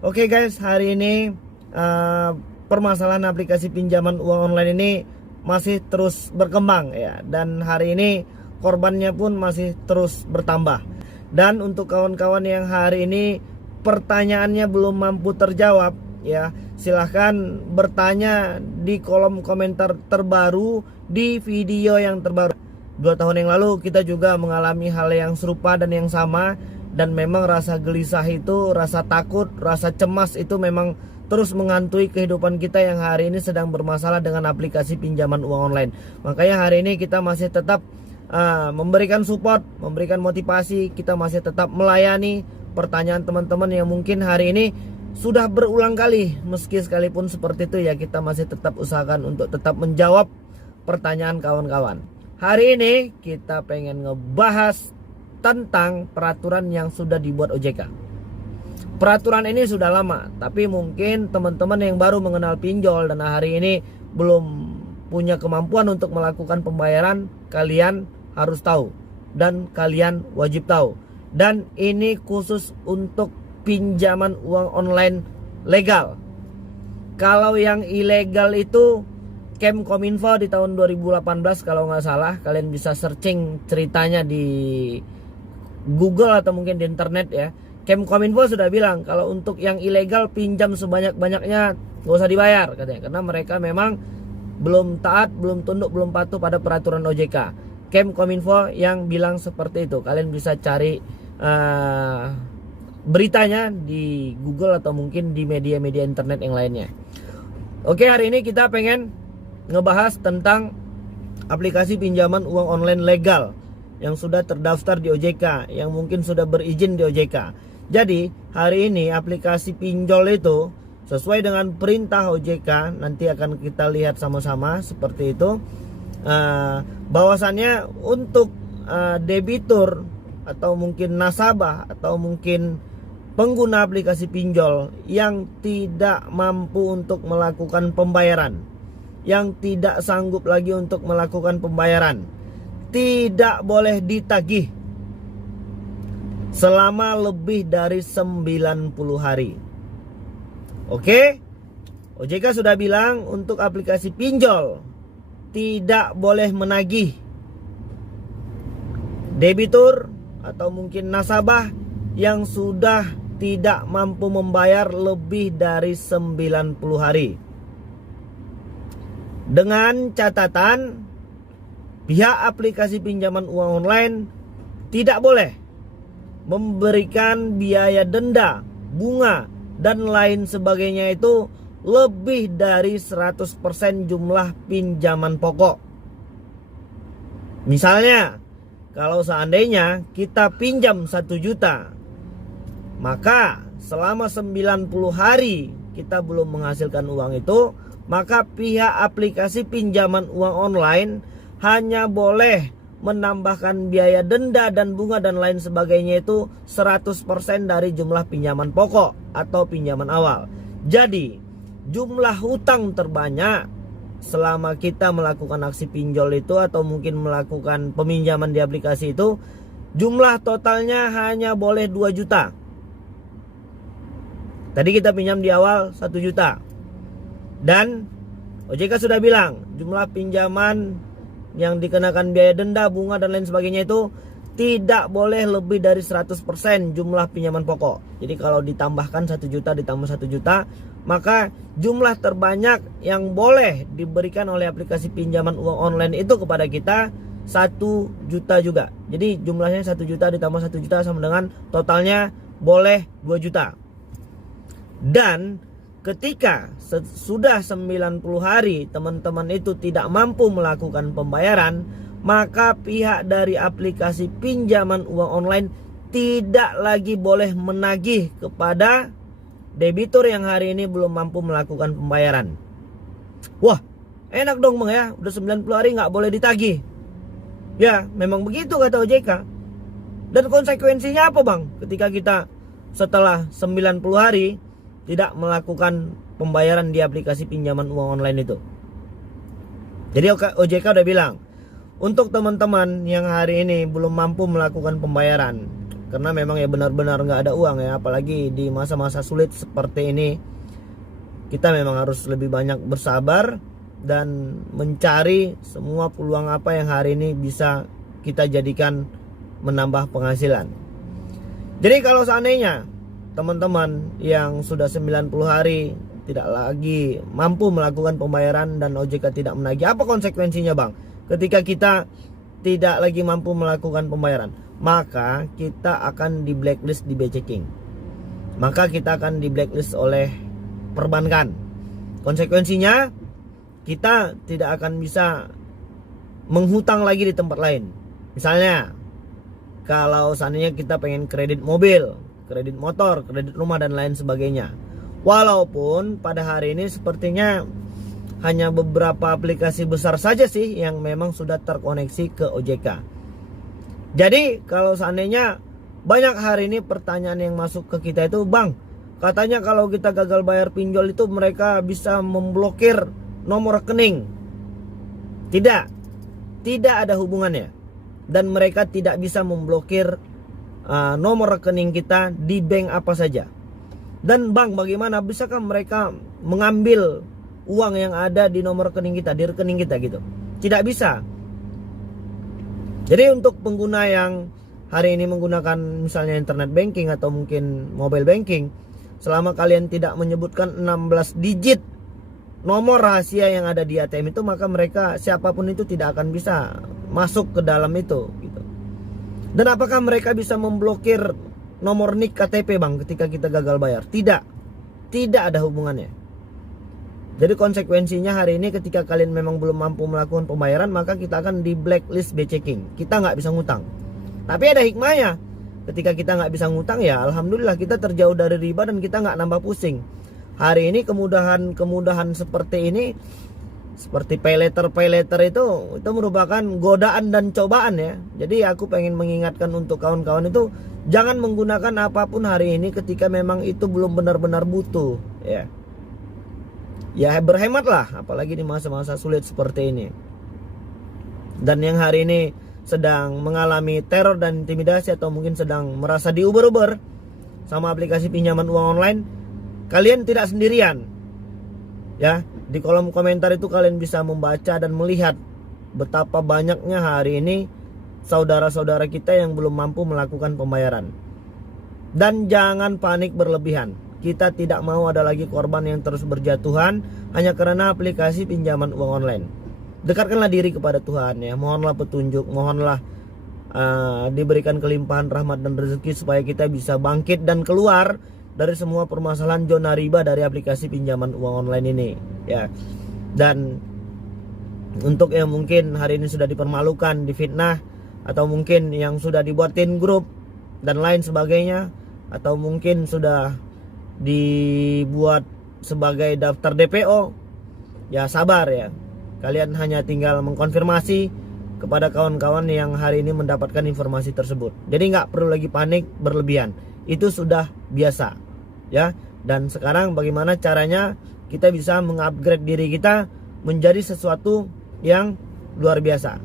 Oke guys, hari ini permasalahan aplikasi pinjaman uang online ini masih terus berkembang ya, dan hari ini korbannya pun masih terus bertambah. Dan untuk kawan-kawan yang hari ini pertanyaannya belum mampu terjawab ya, silahkan bertanya di kolom komentar terbaru di video yang terbaru. 2 tahun yang lalu kita juga mengalami hal yang serupa dan yang sama, dan memang rasa gelisah itu, rasa takut, rasa cemas itu memang terus menghantui kehidupan kita yang hari ini sedang bermasalah dengan aplikasi pinjaman uang online. Makanya hari ini kita masih tetap memberikan support, memberikan motivasi, kita masih tetap melayani pertanyaan teman-teman yang mungkin hari ini sudah berulang kali. Meski sekalipun seperti itu ya, kita masih tetap usahakan untuk tetap menjawab pertanyaan kawan-kawan. Hari ini kita pengen ngebahas tentang peraturan yang sudah dibuat OJK. Peraturan ini sudah lama, tapi mungkin teman-teman yang baru mengenal pinjol dan hari ini belum punya kemampuan untuk melakukan pembayaran, kalian harus tahu dan kalian wajib tahu. Dan ini khusus untuk pinjaman uang online legal. Kalau yang ilegal itu Kemkominfo di tahun 2018 kalau nggak salah, kalian bisa searching ceritanya di Google atau mungkin di internet ya. Kemkominfo sudah bilang kalau untuk yang ilegal pinjam sebanyak-banyaknya nggak usah dibayar katanya, karena mereka memang belum taat, belum tunduk, belum patuh pada peraturan OJK. Kemkominfo yang bilang seperti itu. Kalian bisa cari beritanya di Google atau mungkin di media-media internet yang lainnya. Oke, hari ini kita pengen ngebahas tentang aplikasi pinjaman uang online legal yang sudah terdaftar di OJK, yang mungkin sudah berizin di OJK. Jadi hari ini aplikasi pinjol itu sesuai dengan perintah OJK, nanti akan kita lihat sama-sama seperti itu. Bahwasannya untuk debitur atau mungkin nasabah atau mungkin pengguna aplikasi pinjol yang tidak mampu untuk melakukan pembayaran, yang tidak sanggup lagi untuk melakukan pembayaran, tidak boleh ditagih selama lebih dari 90 hari. Oke? OJK sudah bilang untuk aplikasi pinjol tidak boleh menagih debitur atau mungkin nasabah yang sudah tidak mampu membayar lebih dari 90 hari. Dengan catatan pihak aplikasi pinjaman uang online tidak boleh memberikan biaya denda, bunga, dan lain sebagainya itu lebih dari 100% jumlah pinjaman pokok. Misalnya, kalau seandainya kita pinjam 1 juta, maka selama 90 hari kita belum menghasilkan uang itu, maka pihak aplikasi pinjaman uang online hanya boleh menambahkan biaya denda dan bunga dan lain sebagainya itu 100% dari jumlah pinjaman pokok atau pinjaman awal. Jadi jumlah hutang terbanyak selama kita melakukan aksi pinjol itu atau mungkin melakukan peminjaman di aplikasi itu, jumlah totalnya hanya boleh 2 juta. Tadi kita pinjam di awal 1 juta. Dan OJK sudah bilang jumlah pinjaman yang dikenakan biaya denda, bunga, dan lain sebagainya itu tidak boleh lebih dari 100% jumlah pinjaman pokok. Jadi kalau ditambahkan 1 juta ditambah 1 juta, maka jumlah terbanyak yang boleh diberikan oleh aplikasi pinjaman uang online itu kepada kita 1 juta juga. Jadi jumlahnya 1 juta ditambah 1 juta sama dengan totalnya boleh 2 juta. Dan ketika sudah 90 hari teman-teman itu tidak mampu melakukan pembayaran, maka pihak dari aplikasi pinjaman uang online tidak lagi boleh menagih kepada debitur yang hari ini belum mampu melakukan pembayaran. Wah, enak dong bang ya, udah 90 hari nggak boleh ditagih. Ya, memang begitu kata OJK. Dan konsekuensinya apa bang? Ketika kita setelah 90 hari tidak melakukan pembayaran di aplikasi pinjaman uang online itu. Jadi OJK udah bilang, untuk teman-teman yang hari ini belum mampu melakukan pembayaran, karena memang ya benar-benar nggak ada uang ya, apalagi di masa-masa sulit seperti ini. Kita memang harus lebih banyak bersabar dan mencari semua peluang apa yang hari ini bisa kita jadikan menambah penghasilan. Jadi kalau seandainya teman-teman yang sudah 90 hari tidak lagi mampu melakukan pembayaran dan OJK tidak menagih, apa konsekuensinya bang? Ketika kita tidak lagi mampu melakukan pembayaran, maka kita akan di blacklist di BCking. Maka kita akan di blacklist oleh perbankan. Konsekuensinya kita tidak akan bisa menghutang lagi di tempat lain. Misalnya kalau seandainya kita pengen kredit mobil, kredit motor, kredit rumah dan lain sebagainya. Walaupun pada hari ini sepertinya hanya beberapa aplikasi besar saja sih yang memang sudah terkoneksi ke OJK. Jadi kalau seandainya banyak hari ini pertanyaan yang masuk ke kita itu, bang, katanya kalau kita gagal bayar pinjol itu mereka bisa memblokir nomor rekening. Tidak ada hubungannya. Dan mereka tidak bisa memblokir nomor rekening kita di bank apa saja. Dan bang, bagaimana bisakah mereka mengambil uang yang ada di nomor rekening kita, di rekening kita gitu? Tidak bisa. Jadi untuk pengguna yang hari ini menggunakan misalnya internet banking atau mungkin mobile banking, selama kalian tidak menyebutkan 16 digit nomor rahasia yang ada di ATM itu, maka mereka siapapun itu tidak akan bisa masuk ke dalam itu gitu. Dan apakah mereka bisa memblokir nomor NIK KTP bang ketika kita gagal bayar? Tidak ada hubungannya. Jadi konsekuensinya hari ini ketika kalian memang belum mampu melakukan pembayaran, maka kita akan di blacklist BCking. Kita nggak bisa ngutang. Tapi ada hikmahnya. Ketika kita nggak bisa ngutang ya alhamdulillah kita terjauh dari riba dan kita nggak nambah pusing. Hari ini kemudahan seperti ini, seperti pay letter itu merupakan godaan dan cobaan ya. Jadi aku pengen mengingatkan untuk kawan-kawan itu, jangan menggunakan apapun hari ini ketika memang itu belum benar-benar butuh ya. Ya berhematlah, apalagi di masa-masa sulit seperti ini. Dan yang hari ini sedang mengalami teror dan intimidasi atau mungkin sedang merasa diuber-uber sama aplikasi pinjaman uang online, kalian tidak sendirian. Ya, di kolom komentar itu kalian bisa membaca dan melihat betapa banyaknya hari ini saudara-saudara kita yang belum mampu melakukan pembayaran. Dan jangan panik berlebihan. Kita tidak mau ada lagi korban yang terus berjatuhan hanya karena aplikasi pinjaman uang online. Dekatkanlah diri kepada Tuhan ya. Mohonlah petunjuk, mohonlah diberikan kelimpahan rahmat dan rezeki supaya kita bisa bangkit dan keluar dari semua permasalahan zona riba dari aplikasi pinjaman uang online ini ya. Dan untuk yang mungkin hari ini sudah dipermalukan, difitnah, atau mungkin yang sudah dibuatin grup dan lain sebagainya, atau mungkin sudah dibuat sebagai daftar DPO, ya sabar ya. Kalian hanya tinggal mengkonfirmasi kepada kawan-kawan yang hari ini mendapatkan informasi tersebut. Jadi nggak perlu lagi panik berlebihan. Itu sudah biasa ya. Dan sekarang bagaimana caranya kita bisa mengupgrade diri kita menjadi sesuatu yang luar biasa.